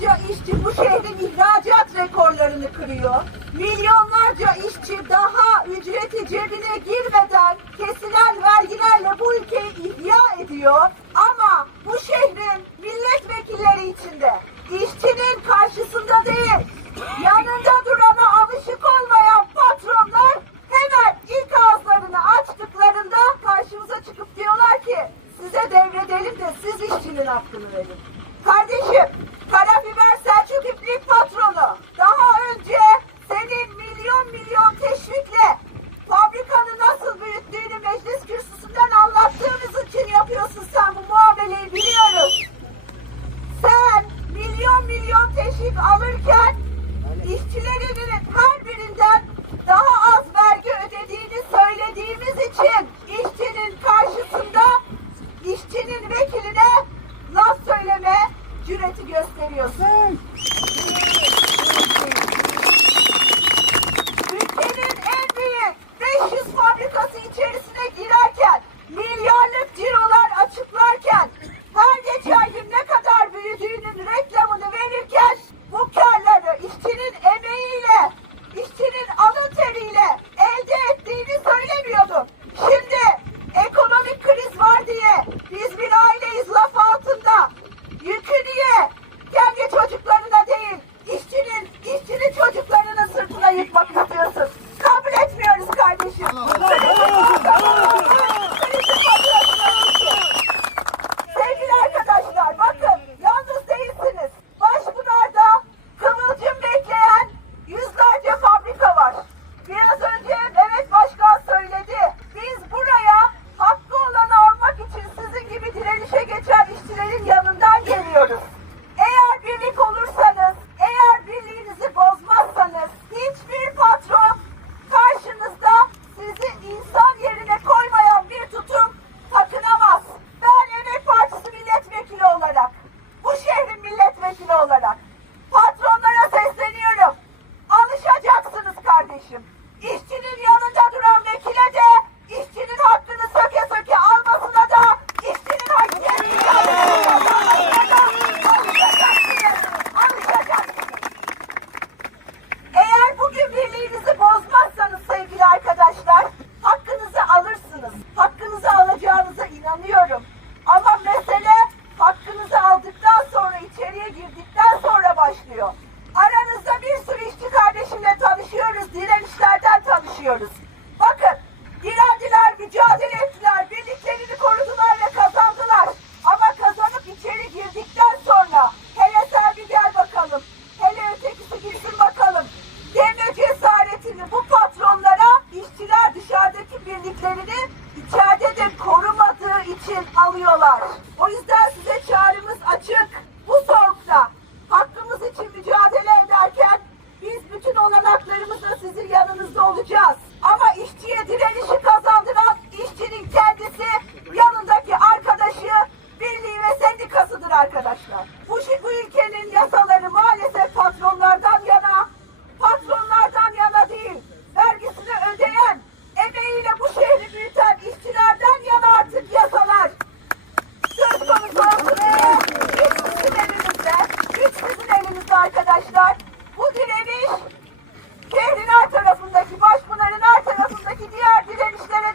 Milyonlarca işçi bu şehrin ihracat rekorlarını kırıyor. Milyonlarca işçi daha ücreti cebine girmeden kesilen vergilerle bu ülkeyi ihya ediyor. Ama bu şehrin milletvekilleri içinde işçinin karşısında değil, yanında durana alışık olmayan patronlar hemen ilk ağızlarını açtıklarında karşımıza çıkıp diyorlar ki size devredelim de siz işçinin hakkını verin. Partisinin vekiline laf söyleme cüreti gösteriyorsun. moralinizi bozmazsanız hiçbir patron karşınızda sizi insan yerine koymayan bir tutum takınamaz. Ben Emek Partisi milletvekili olarak, bu şehrin milletvekili olarak patronlara sesleniyorum. Alışacaksınız kardeşim. çalışıyoruz. olacağız. Ama işçiye direnişi kazandıran işçinin kendisi, yanındaki arkadaşı, birliği ve sendikasıdır arkadaşlar. Bu, bu ülkenin yasaları maalesef patronlardan yana, patronlardan yana değil, vergisini ödeyen, emeğiyle bu şehri büyüten işçilerden yana artık yasalar. Söz konusu olsun. Hiç sizin elinizde, hiç sizin elinizde arkadaşlar. Bu direniş Şehrin her tarafındaki, Başpınar'ın her tarafındaki diğer direnişlere